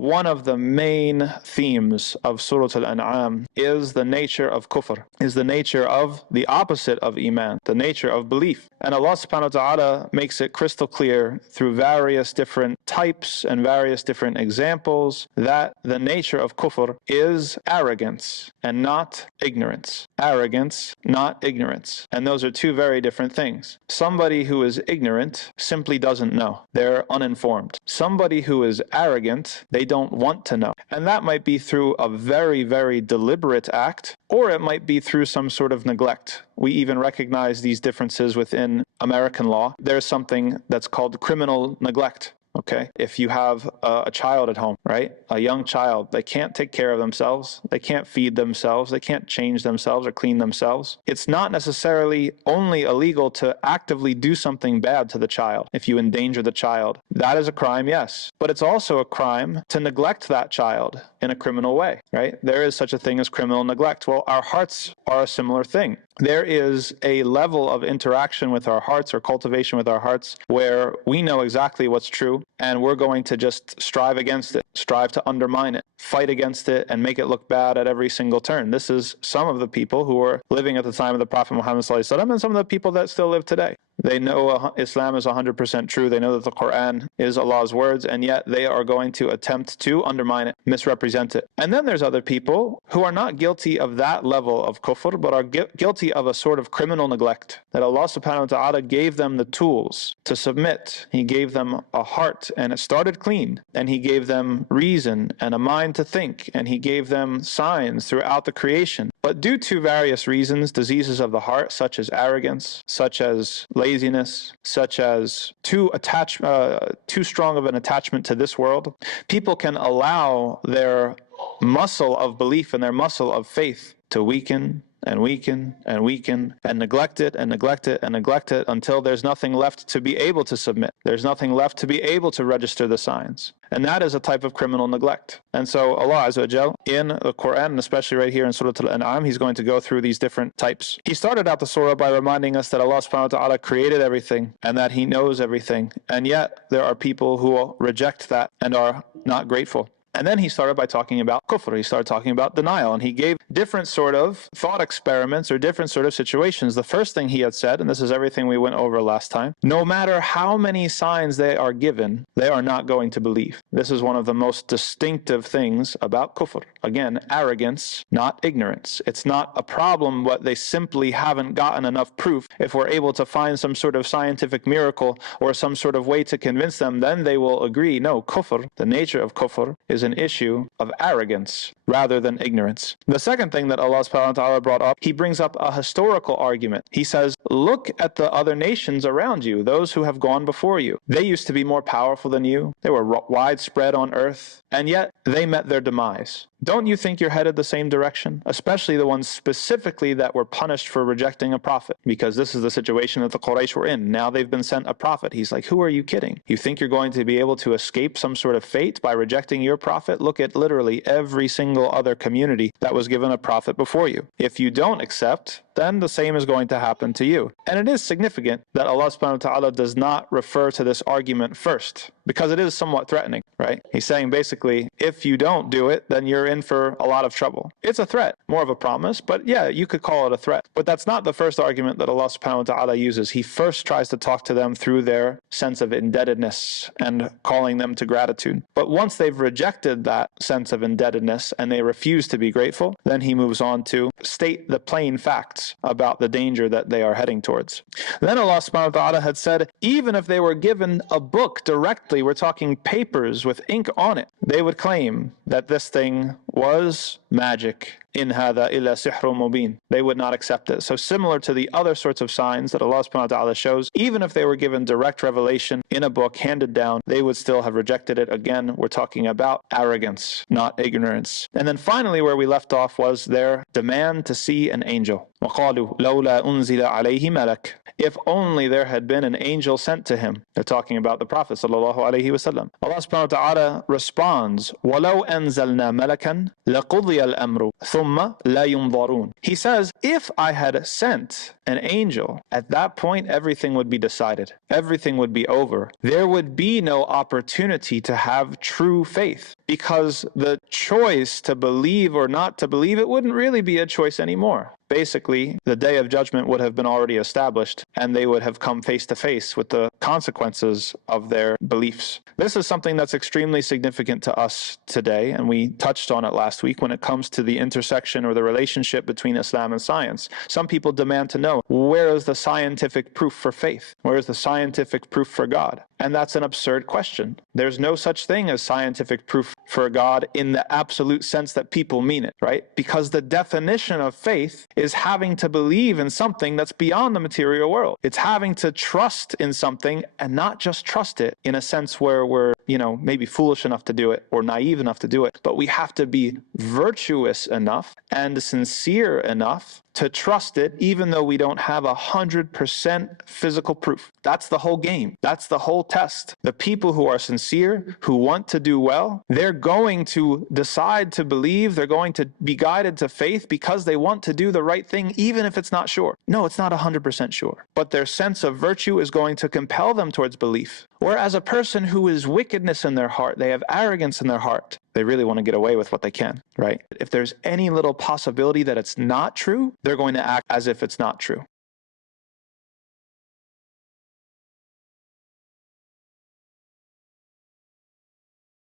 one of the main themes of Surah Al-An'am is the nature of kufr, is the nature of the opposite of iman, the nature of belief. And Allah subhanahu wa ta'ala makes it crystal clear through various different types and various different examples that the nature of kufr is arrogance and not ignorance. Arrogance, not ignorance. And those are two very different things. Somebody who is ignorant simply doesn't know. They're uninformed. Somebody who is arrogant, they don't want to know. And that might be through a very, very deliberate act, or it might be through some sort of neglect. We even recognize these differences within American law. There's something that's called criminal neglect. Okay, if you have a child at home, right? A young child, they can't take care of themselves, they can't feed themselves, they can't change themselves or clean themselves. It's not necessarily only illegal to actively do something bad to the child. If you endanger the child, that is a crime, yes. But it's also a crime to neglect that child in a criminal way, right? There is such a thing as criminal neglect. Well, our hearts are a similar thing. There is a level of interaction with our hearts or cultivation with our hearts where we know exactly what's true and we're going to just strive against it, strive to undermine it, fight against it and make it look bad at every single turn. This is some of the people who were living at the time of the Prophet Muhammad ﷺ and some of the people that still live today. They know Islam is 100% true. They know that the Quran is Allah's words, and yet they are going to attempt to undermine it, misrepresent it. And then there's other people who are not guilty of that level of kufr, but are guilty of a sort of criminal neglect, that Allah subhanahu wa ta'ala gave them the tools to submit. He gave them a heart, and it started clean. And He gave them reason and a mind to think, and He gave them signs throughout the creation. But due to various reasons, diseases of the heart, such as arrogance, such as laziness, such as too strong of an attachment to this world, people can allow their muscle of belief and their muscle of faith to weaken and weaken and weaken and neglect it and neglect it and neglect it until there's nothing left to be able to submit. There's nothing left to be able to register the signs. And that is a type of criminal neglect. And so Allah Azza wa Jal, in the Quran, and especially right here in Surah Al-An'am, He's going to go through these different types. He started out the surah by reminding us that Allah subhanahu wa ta'ala created everything and that He knows everything. And yet there are people who will reject that and are not grateful. And then He started by talking about kufr. He started talking about denial, and He gave different sort of thought experiments or different sort of situations. The first thing He had said, and this is everything we went over last time, no matter how many signs they are given, they are not going to believe. This is one of the most distinctive things about kufr. Again, arrogance, not ignorance. It's not a problem, but they simply haven't gotten enough proof. If we're able to find some sort of scientific miracle or some sort of way to convince them, then they will agree. No, kufr, the nature of kufr, is an issue of arrogance rather than ignorance. The second thing that Allah subhanahu wa ta'ala brought up, He brings up a historical argument. He says, look at the other nations around you, those who have gone before you. They used to be more powerful than you. They were widespread on earth, and yet they met their demise. Don't you think you're headed the same direction? Especially the ones specifically that were punished for rejecting a prophet, because this is the situation that the Quraysh were in. Now they've been sent a prophet. He's like, who are you kidding? You think you're going to be able to escape some sort of fate by rejecting your prophet? Look at literally every single other community that was given a prophet before you. If you don't accept, then the same is going to happen to you. And it is significant that Allah subhanahu wa ta'ala does not refer to this argument first, because it is somewhat threatening, right? He's saying basically, if you don't do it, then you're in for a lot of trouble. It's a threat, more of a promise, but yeah, you could call it a threat. But that's not the first argument that Allah subhanahu wa ta'ala uses. He first tries to talk to them through their sense of indebtedness and calling them to gratitude. But once they've rejected that sense of indebtedness and they refuse to be grateful, then He moves on to state the plain facts about the danger that they are heading towards. Then Allah subhanahu wa ta'ala had said, even if they were given a book directly, we're talking papers with ink on it, they would claim that this thing was magic. In hada illa sihrun mubin. They would not accept it. So similar to the other sorts of signs that Allah subhanahu wa ta'ala shows, even if they were given direct revelation in a book handed down, they would still have rejected it. Again, we're talking about arrogance, not ignorance. And then finally where we left off was their demand to see an angel. وَقَالُوا لَوْلَا أُنزِلَ عَلَيْهِ مَلَكٌ. If only there had been an angel sent to him. They're talking about the Prophet sallallahu alaihi wasallam. Allah subhanahu wa ta'ala responds, وَلَوْ أَنزَلْنَا مَلَكًا لَقُضِيَ الْأَمْرُ ثُمَّ لَا يُنظَرُونَ. He says, if I had sent an angel, at that point everything would be decided. Everything would be over. There would be no opportunity to have true faith, because the choice to believe or not to believe, it wouldn't really be a choice anymore. Basically, the day of judgment would have been already established, and they would have come face to face with the consequences of their beliefs. This is something that's extremely significant to us today, and we touched on it last week when it comes to the intersection or the relationship between Islam and science. Some people demand to know, where is the scientific proof for faith? Where is the scientific proof for God? And that's an absurd question. There's no such thing as scientific proof for God in the absolute sense that people mean it, right? Because the definition of faith is having to believe in something that's beyond the material world. It's having to trust in something, and not just trust it in a sense where we're, maybe foolish enough to do it or naive enough to do it, but we have to be virtuous enough and sincere enough to trust it, even though we don't have 100% physical proof. That's the whole game. That's the whole test. The people who are sincere, who want to do well, they're going to decide to believe, they're going to be guided to faith because they want to do the right thing, even if it's not sure. No, it's not 100% sure. But their sense of virtue is going to compel them towards belief. Whereas a person who is wickedness in their heart, they have arrogance in their heart, they really want to get away with what they can, right? If there's any little possibility that it's not true, they're going to act as if it's not true.